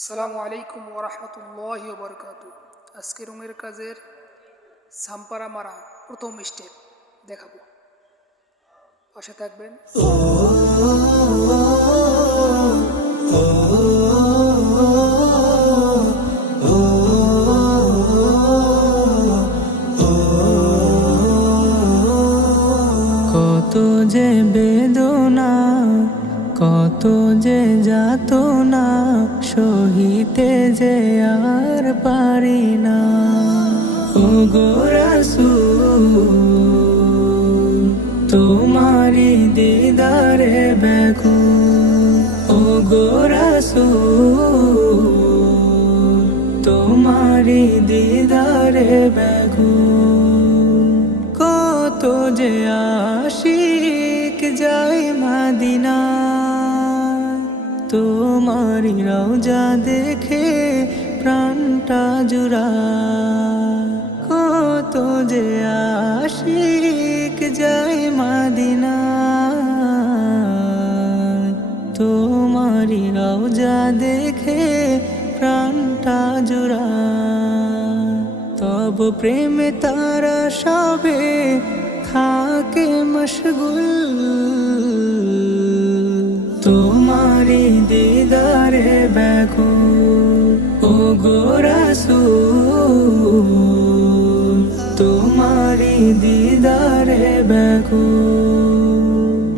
আসসালামু আলাইকুম ওয়া রাহমাতুল্লাহি ওয়া বারাকাতুহু। আজকে রুমের কাজের সাম্পারা মারা প্রথম স্টেপ দেখাবো, পাশে থাকবেন। কত যে বেদনা, কত যে যাতনা, সহিতে যে আর পারি না। ও গো রাসূল, তোমারি দিদারে ব্যাকুল। ও গো রাসূল, তোমারি দিদারে ব্যাকুল। কত যে আশিক যায় মদিনা, তোমারি রওজা দেখে প্রাণটা জুড়ায়। কত যে আশিক যায় মদিনা, তোমারি রওজা দেখে প্রাণটা জুড়ায়। তব প্রেমে তারা সবে থাকে মশগুল, তোমারি দিদারে ব্যাকুল। ও গো রাসূল, তোমারি দিদারে ব্যাকুল।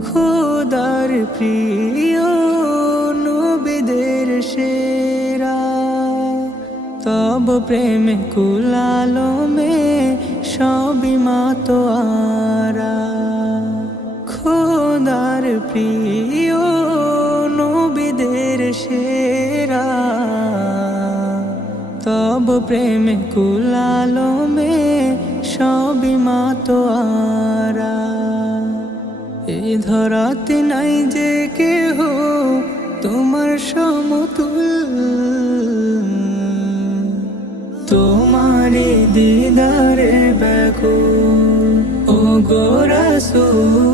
খোদার প্রিয় নবীদের সেরা, তব প্রেমে কুলালমে সবই মাতোয়ারা। খোদার প্রিয় নবীদের সেরা, তব প্রেমে কুলালমে সবই মাতোয়ারা। এই ধরাতে নাই যে কেহ তোমার সমতুল, তোমারি দিদারে ব্যাকুল। ও গো রাসূল,